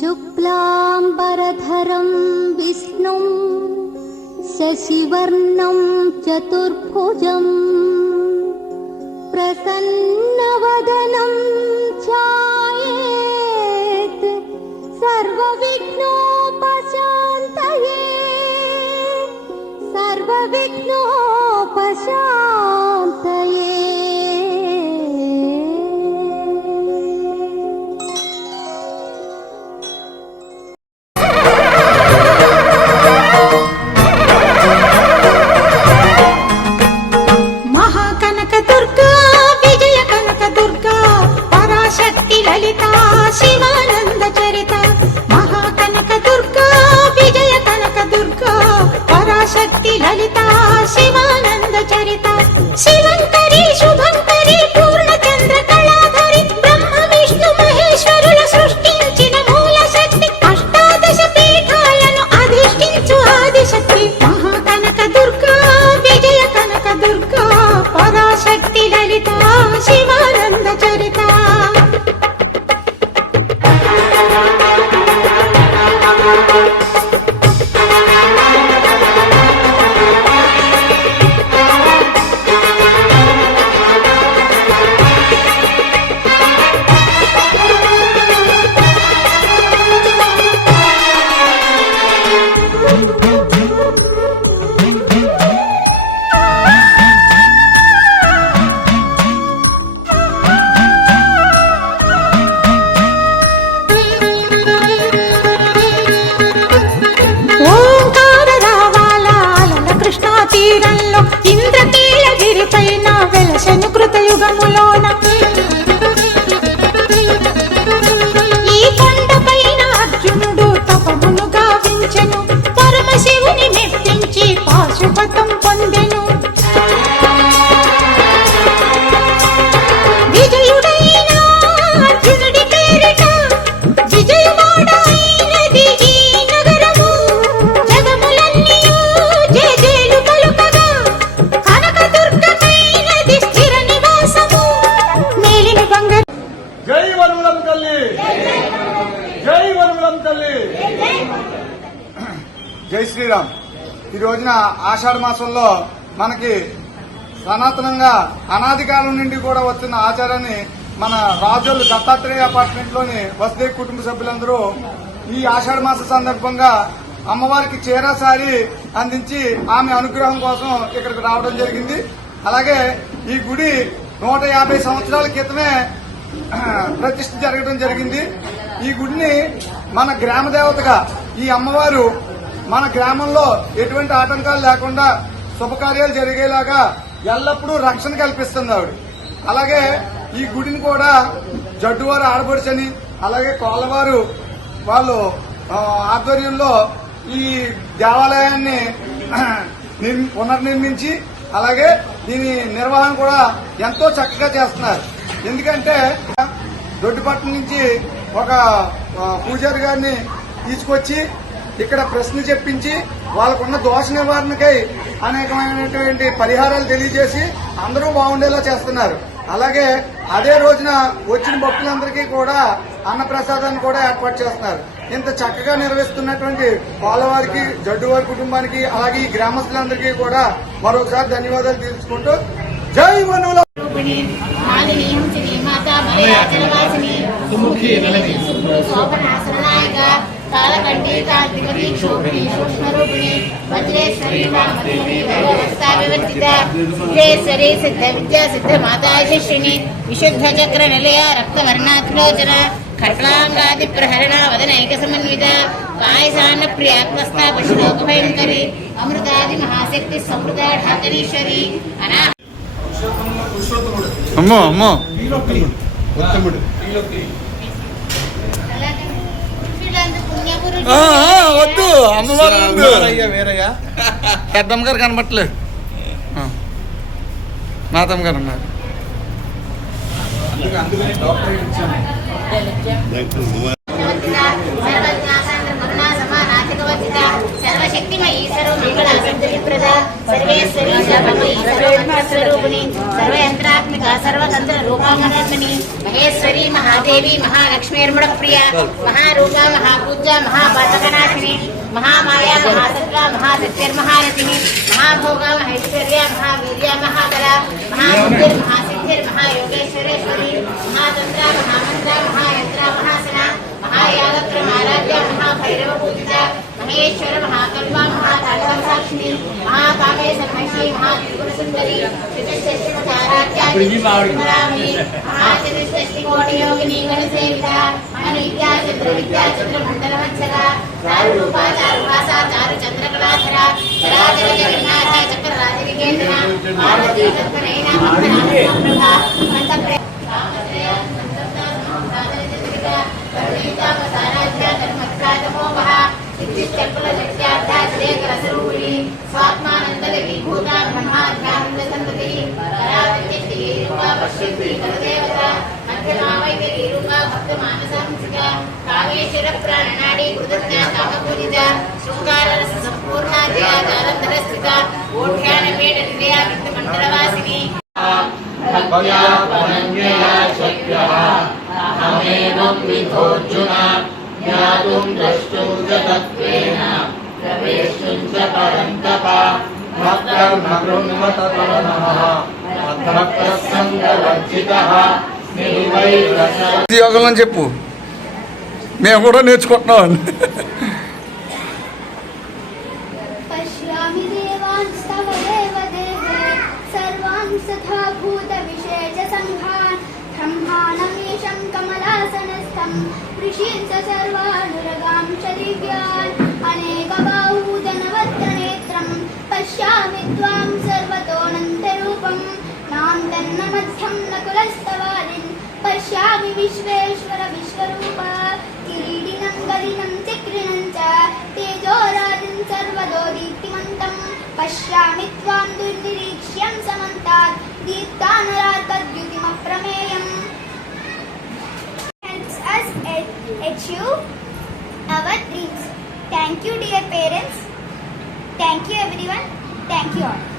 शुक्लांबरधरं विष्णुं शशिवर्णं चतुर्भुजं प्रसन्नवदनं ध्यायेत् सर्वविघ्नोपशान्तये सर्वविघ्नोपशान्तये। शक्ति ललिता शिवानंद चरिता शिवंकरी शुभंकरी पूर्णचंद्र कलाधरी ब्रह्म विष्णु महेश्वरुల సృష్టించిన మూల శక్తి అష్టాదశ పీఠాలను అధిష్ఠించు ఆదిశక్తి మహాకనక దుర్గా విజయ కనక దుర్గా పరాశక్తి లలిత శివానంద చరిత। ఇంద్రకీలగిరిపైన వెలసెను కృతయుగములోన ఈ కొండపైన అర్జునుడు తపమును గావించెను పరమశివుని మెప్పించి పాశుపతం పొందెను విజయుడైన అర్జునుడి పేరిట విజయవాడైనది ఈ నగరము జగములన్నీ జయజయలు పలుకగా కనకదుర్గమైనది స్థిర నివాసము మేలిమి బంగారు। జై వరులం తల్లి, జై వరులం తల్లి, జై శ్రీరామ్। ఈ రోజున ఆషాఢ మాసంలో మనకి సనాతనంగా అనాది కాలం నుండి కూడా వస్తున్న ఆచారాన్ని మన రాజోలు దత్తాత్రేయ అపార్ట్మెంట్ లోని వసుదేవ్ కుటుంబ సభ్యులందరూ ఈ ఆషాఢ మాస సందర్భంగా అమ్మవారికి చీర సారి అందించి ఆమె అనుగ్రహం కోసం ఇక్కడికి రావడం జరిగింది। అలాగే ఈ గుడి 150 సంవత్సరాల క్రితమే ప్రతిష్ఠ జరగడం జరిగింది। ఈ గుడిని మన గ్రామ దేవతగా ఈ అమ్మవారు మన గ్రామంలో ఎటువంటి ఆటంకాలు లేకుండా శుభకార్యాలు జరిగేలాగా ఎల్లప్పుడూ రక్షణ కల్పిస్తుంది ఆవిడ। అలాగే ఈ గుడిని కూడా జడ్డువారు ఆడపడుచని అలాగే కోళ్ళవారు వాళ్ళు ఆధ్వర్యంలో ఈ దేవాలయాన్ని పునర్నిర్మించి అలాగే దీని నిర్వహణ కూడా ఎంతో చక్కగా చేస్తున్నారు। ఎందుకంటే దొడ్డిపట్నం నుంచి ఒక పూజారి గారిని తీసుకొచ్చి ఇక్కడ ప్రశ్న చెప్పించి వాళ్ళకున్న దోష నివారణకై అనేకమైనటువంటి పరిహారాలు తెలియజేసి అందరూ బాగుండేలా చేస్తున్నారు। అలాగే అదే రోజున వచ్చిన భక్తులందరికీ కూడా అన్నప్రసాదాన్ని కూడా ఏర్పాటు చేస్తున్నారు। ఇంత చక్కగా నిర్వహిస్తున్నటువంటి వాళ్ళవారికి జడ్డువారి కుటుంబానికి అలాగే ఈ గ్రామస్తులందరికీ కూడా మరొకసారి ధన్యవాదాలు తెలుసుకుంటూ జై వనుల కాలకంఠి కార్తికీ క్షోభిణి సూక్ష్మరూపిణి వజ్రేశ్వరి వివర్తిత విజయేశ్వరి సిద్ధ విద్యా సిద్ధ మాతా శిష్యుని విశుద్ధ చక్ర నిలయ రక్తవర్ణాత్లోచన ఖడ్లాంగాది ప్రహరణ వదనైక సమన్విత పాయసాన ప్రియాత్మస్థా పశులోక భయంకరి అమృతాది మహాశక్తి సమృత ఢాకరీశ్వరి అనా అమ్మో అమ్మో ఉత్తముడు వద్దు అమ్మవారు వేరయ్యా పెద్దమ్మ గారు కనబట్టలేదు మాతమ్మ గారు ఉన్నారు। అందుకని డాక్టర్ సర్వశక్తిమయీ సర్వమంగళ సంతతిప్రద సర్వేశ్వరీ సర్వమయీ సర్వమంత్రస్వరూపిణి సర్వయంత్రాత్మిక సర్వతంత్ర రూపాంగనాత్మని మహేశ్వరీ మహాదేవి మహాలక్ష్మీర్ముడ ప్రియ మహారూప మహాపూజ మహాపాతకనాశిని మహామాయా మహాసత్వ మహాసత్యర్మహారథిని మహాభోగ మహేశ్వర్య మహావీర్య మహాబల మహాబుద్ధిర్ మహాసిద్ధిర్ మహాయోగేశ్వరేశ్వరి మహాతంత్ర మహామంత్ర మహాయంత్ర మహాసన మహాయాగత్ర మహారాజ్య మహాభైరవ పూజిత మహేశ్వర మహాకల్ప మహాకాళసాక్షిణి మహాకామేశ్వర మహిషి మహాత్రిపుర సుందరి మహాచతుష్టి కోటి యోగిని గణసేవిత మహావిద్యాచంద్ర విద్యాచంద్ర మండలవత్సల చారు రూపా చారు భాష చారు చంద్రకళాధర చరాచర జగన్నాథ చక్ర రాజవికేంద్ర పార్వతీ చక్రనయన మంత్రప్రభ స్వాత్మానంద విభూత బ్రహ్మాధ్యానంద సంతతి పరావిద్యతి రూపా పశ్యంతి పరదేవత మధ్యమావైకరీ రూపా భక్త మానసాంసిక కామేశ్వర ప్రాణనాడి కృతజ్ఞ కామపూజిత శృంగార రస సంపూర్ణ జయ జాలంధర స్థిత ఓఢ్యాన మేడ నిలయ విత్త మండలవాసిని భక్త్యా అనన్యయా శక్యః అహమేవం విధోర్జున జ్ఞాతుం ద్రష్టుం చ తత్వేన ప్రవేశుం చ పరంతప భక్తం కృణ్మత తవ నమః మద్భక్తః సంగవర్జితః నిర్వైరస యోగంలో చెప్పు మేము కూడా నేర్చుకుంటున్నాం. पश्यामि देवांस्तव देवदेहे सर्वान् तथा भूतविशेषसङ्घान् ब्रह्माणमीशं कमलासनस्थं ऋषींश्च सर्वानुरगांश्च दिव्यान् अनेकबाहूदनवक्त्रनेत्रं पश्यामि त्वां सर्वतोऽनन्तरूपं नान्तन्न मध्यं न कुलस्तवादिन् पश्यामि विश्वेश्वर विश्वरूप किरीटिनं गलिनं चक्रिणं च तेजोराजं सर्वतो दीप्तिमन्तं पश्यामि त्वां दुर्निरीक्ष्यं समन्तात् दीप्तानरार्कद्युतिमप्रमेयम्. Helps us achieve our dreams. Thank you, dear parents. Thank you, everyone. Thank you all.